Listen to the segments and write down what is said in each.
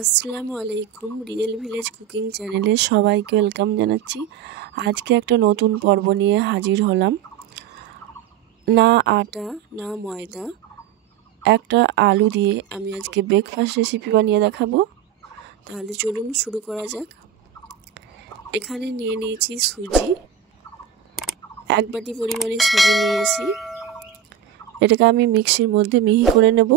আসসালামু আলাইকুম। Real village cooking চ্যানেলে সবাইকে ওয়েলকাম জানাচ্ছি। আজকে একটা নতুন পর্ব নিয়ে হাজির হলাম। না আটা না ময়দা, একটা আলু দিয়ে আমি আজকে ব্রেকফাস্ট রেসিপি বানিয়ে দেখাবো। তাহলে চলুন শুরু করা যাক। এখানে নিয়ে নিয়েছি সুজি, 1 বাটি পরিমাণে সুজি নিয়েছি। এটাকে আমি মিক্সির মধ্যে মিহি করে নেব।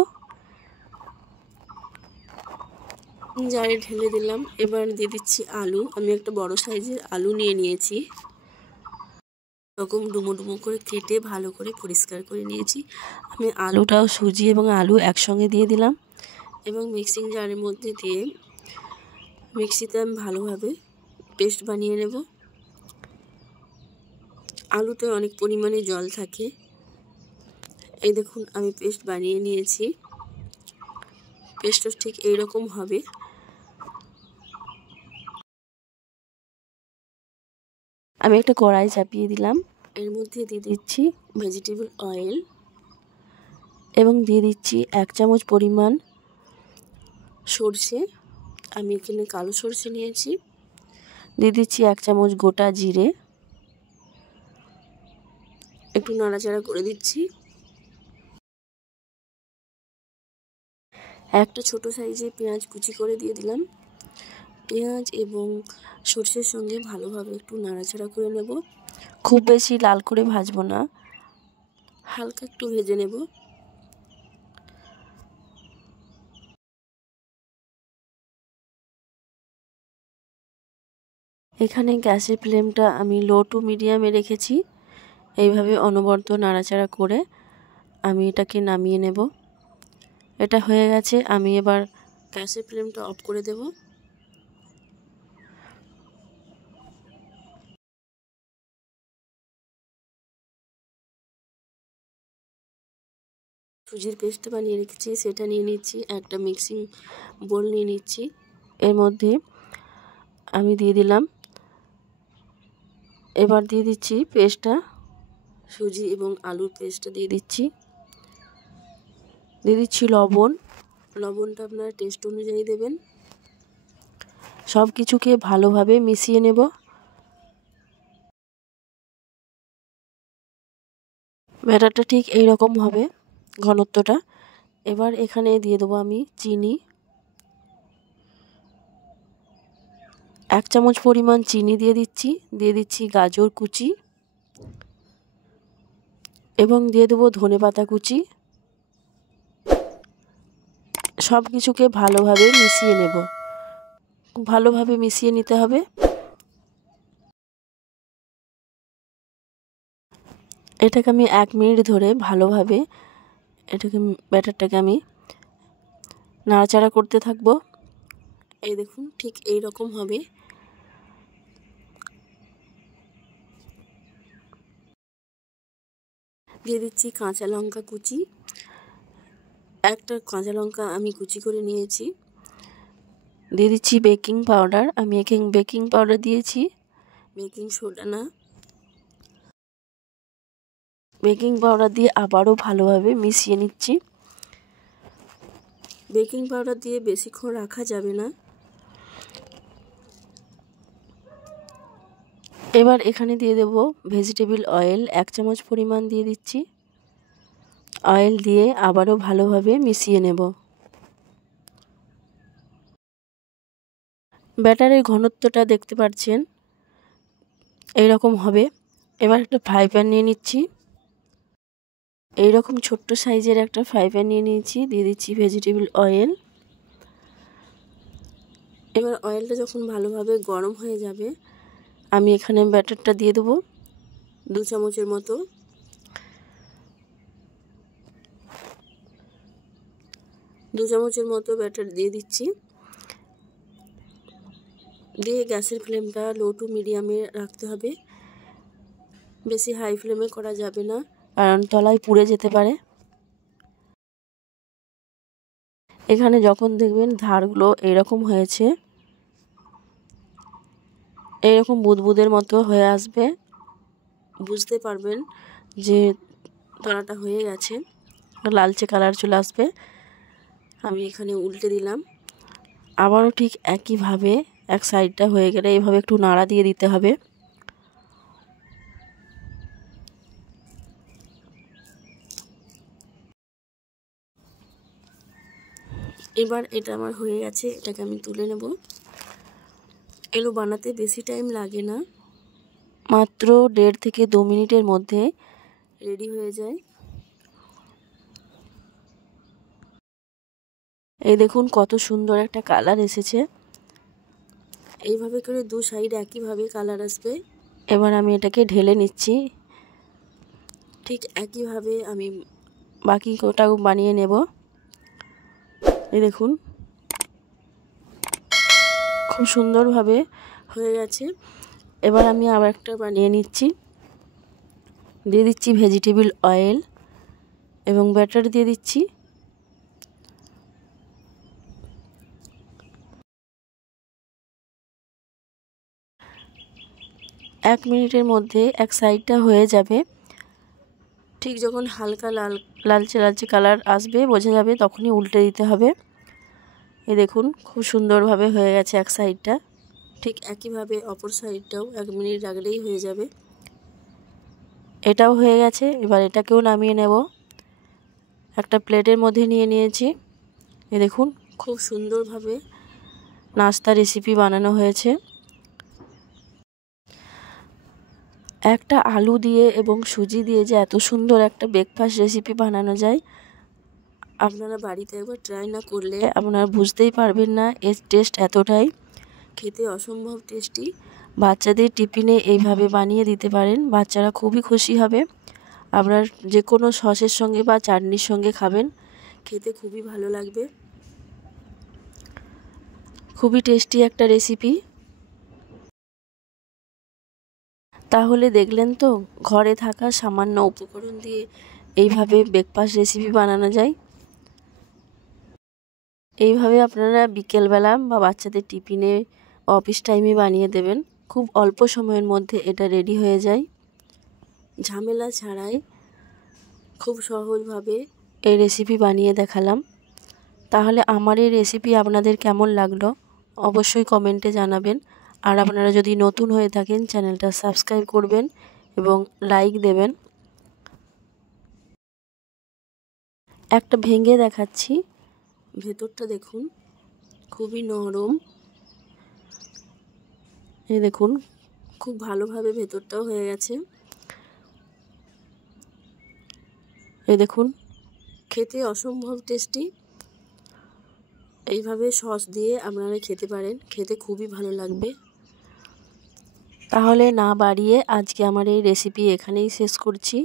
জারে ঢেলে দিলাম। এবার দিয়ে দিচ্ছি আলু। আমি একটা বড় সাইজের আলু নিয়ে নিয়েছি। এরকম ডুমো ডুমো করে কেটে ভালো করে পরিষ্কার করে নিয়েছি। আমি আলুটাও সুজি এবং আলু একসঙ্গে দিয়ে দিলাম এবং মিক্সিং জারের মধ্যে দিয়ে মিক্সিতে আমি ভালোভাবে পেস্ট বানিয়ে নেব। আলুতে অনেক পরিমাণে জল থাকে। এই দেখুন আমি পেস্ট বানিয়ে নিয়েছি। পেস্টটা ঠিক এইরকম হবে। আমি একটা কড়াই চাপিয়ে দিলাম। এর মধ্যে দিয়ে দিচ্ছি ভেজিটেবল অয়েল এবং দিয়ে দিচ্ছি 1 চামচ পরিমাণ সরষে। আমি এখানে কালো সরষে নিয়েছি। দিয়ে দিচ্ছি 1 চামচ গোটা জিরে। একটু নাড়াচাড়া করে দিচ্ছি। একটা ছোট সাইজের পেঁয়াজ কুচি করে দিয়ে দিলাম। পেঁয়াজ এবং সরষের সঙ্গে ভালোভাবে একটু নাড়াচাড়া করে নেব। খুব বেশি লাল করে ভাজবো না, হালকা একটু ভেজে নেব। এখানে গ্যাসের ফ্লেমটা আমি লো টু মিডিয়ামে রেখেছি। এইভাবে অনবরত নাড়াচাড়া করে আমি এটাকে নামিয়ে নেব। এটা হয়ে গেছে। আমি এবার গ্যাসের ফ্লেমটা অফ করে দেব। সুজির পেস্টটা বানিয়ে রেখেছি, সেটা নিয়ে নিচ্ছি। একটা মিক্সিং বোল নিয়ে নিচ্ছি। এর মধ্যে আমি দিয়ে দিলাম। এবার দিয়ে দিচ্ছি পেস্টটা, সুজি এবং আলুর পেস্টটা দিয়ে দিচ্ছি। দিয়ে দিচ্ছি লবণ। লবণটা আপনার টেস্ট অনুযায়ী দেবেন। সব কিছুকে ভালোভাবে মিশিয়ে নেব। ব্যাটারটা ঠিক এইরকম হবে ঘনত্বটা। এবার এখানে দিয়ে দেবো আমি চিনি। 1 চামচ পরিমাণ চিনি দিয়ে দিচ্ছি। দিয়ে দিচ্ছি গাজর কুচি এবং দিয়ে দেবো ধনেপাতা কুচি। সব কিছুকে ভালোভাবে মিশিয়ে নেব। ভালোভাবে মিশিয়ে নিতে হবে। এটাকে আমি 1 মিনিট ধরে ভালোভাবে ব্যাটারটাকে আমি নাড়াচাড়া করতে থাকবো। এই দেখুন ঠিক এই রকম হবে। দিয়ে দিচ্ছি কাঁচা লঙ্কা কুচি। একটা কাঁচা লঙ্কা আমি কুচি করে নিয়েছি। দিয়ে দিচ্ছি বেকিং পাউডার। আমি এখানে বেকিং পাউডার দিয়েছি, বেকিং সোডা না। বেকিং পাউডার দিয়ে আবারও ভালোভাবে মিশিয়ে নিচ্ছি। বেকিং পাউডার দিয়ে বেশিক্ষণ রাখা যাবে না। এবার এখানে দিয়ে দেব ভেজিটেবল অয়েল। 1 চামচ পরিমাণ দিয়ে দিচ্ছি। অয়েল দিয়ে আবারও ভালোভাবে মিশিয়ে নেব। ব্যাটারের ঘনত্বটা দেখতে পাচ্ছেন, এইরকম হবে। এবার একটা ফ্রাই প্যান নিয়ে নিচ্ছি। এইরকম ছোট্ট সাইজের একটা ফ্রাই প্যান নিয়ে নিয়েছি। দিয়ে দিচ্ছি ভেজিটেবল অয়েল। এবার অয়েলটা যখন ভালোভাবে গরম হয়ে যাবে, আমি এখানে ব্যাটারটা দিয়ে দেবো 2 চামচের মতো। ব্যাটার দিয়ে দিচ্ছি। দিয়ে গ্যাসের ফ্লেমটা লো টু মিডিয়ামে রাখতে হবে। বেশি হাই ফ্লেমে করা যাবে না, কারণ তলায় পুড়ে যেতে পারে। এখানে যখন দেখবেন ধারগুলো এরকম হয়েছে, এরকম বুদবুদের মতো হয়ে আসবে, বুঝতে পারবেন যে তলাটা হয়ে গেছে। লালচে কালার চলে আসবে। আমি এখানে উল্টে দিলাম। আবারও ঠিক একইভাবে এক সাইডটা হয়ে গেলে এইভাবে একটু নাড়া দিয়ে দিতে হবে। এবার এটা আমার হয়ে গেছে, এটাকে আমি তুলে নেব। এগুলো বানাতে বেশি টাইম লাগে না, মাত্র 1.5 থেকে 2 মিনিটের মধ্যে রেডি হয়ে যায়। এই দেখুন কত সুন্দর একটা কালার এসেছে। এইভাবে করে দু সাইড একইভাবে কালার আসবে। এবার আমি এটাকে ঢেলে নিচ্ছি। ঠিক একইভাবে আমি বাকি কোটাও বানিয়ে নেব। এই দেখুন খুব সুন্দরভাবে হয়ে গেছে। এবার আমি আবার একটা বানিয়ে নিচ্ছি। দিয়ে দিচ্ছি ভেজিটেবল অয়েল এবং ব্যাটার দিয়ে দিচ্ছি। এক মিনিটের মধ্যে এক সাইডটা হয়ে যাবে। ঠিক যখন হালকা লালচে লালচে কালার আসবে বোঝা যাবে, তখনই উল্টে দিতে হবে। এই দেখুন খুব সুন্দরভাবে হয়ে গেছে এক সাইডটা। ঠিক একইভাবে অপর সাইডটাও 1 মিনিট রাখলেই হয়ে যাবে। এটাও হয়ে গেছে। এবার এটাকেও নামিয়ে নেব। একটা প্লেটের মধ্যে নিয়ে নিয়েছি। এই দেখুন খুব সুন্দরভাবে নাস্তা রেসিপি বানানো হয়েছে। একটা আলু দিয়ে এবং সুজি দিয়ে যে এত সুন্দর একটা ব্রেকফাস্ট রেসিপি বানানো যায়, আপনারা বাড়িতে একবার ট্রাই না করলে আপনারা বুঝতেই পারবেন না। এর টেস্ট এতটাই, খেতে অসম্ভব টেস্টি। বাচ্চাদের টিফিনে এইভাবে বানিয়ে দিতে পারেন, বাচ্চারা খুবই খুশি হবে। আপনার যে কোনো সসের সঙ্গে বা চাটনির সঙ্গে খাবেন, খেতে খুবই ভালো লাগবে। খুবই টেস্টি একটা রেসিপি। তাহলে দেখলেন তো, ঘরে থাকা সামান্য উপকরণ দিয়ে এইভাবে ব্রেকফাস্ট রেসিপি বানানো যায়। এইভাবে আপনারা বিকেলবেলা বা বাচ্চাদের টিফিনে অফিস টাইমে বানিয়ে দেবেন। খুব অল্প সময়ের মধ্যে এটা রেডি হয়ে যায়, ঝামেলা ছাড়াই খুব সহজভাবে এই রেসিপি বানিয়ে দেখালাম। তাহলে আমার এই রেসিপি আপনাদের কেমন লাগলো অবশ্যই কমেন্টে জানাবেন। আর আপনারা যদি নতুন হয়ে থাকেন চ্যানেলটা সাবস্ক্রাইব করবেন এবং লাইক দেবেন। একটা ভেঙে দেখাচ্ছি, ভেতরটা দেখুন খুবই নরম। এই দেখুন খুব ভালোভাবে ভেতরটাও হয়ে গেছে। এই দেখুন খেতে অসম্ভব টেস্টি। এইভাবে সস দিয়ে আপনারা খেতে পারেন, খেতে খুবই ভালো লাগবে। তাহলে না বাড়িয়ে আজকে আমার এই রেসিপি এখানেই শেষ করছি।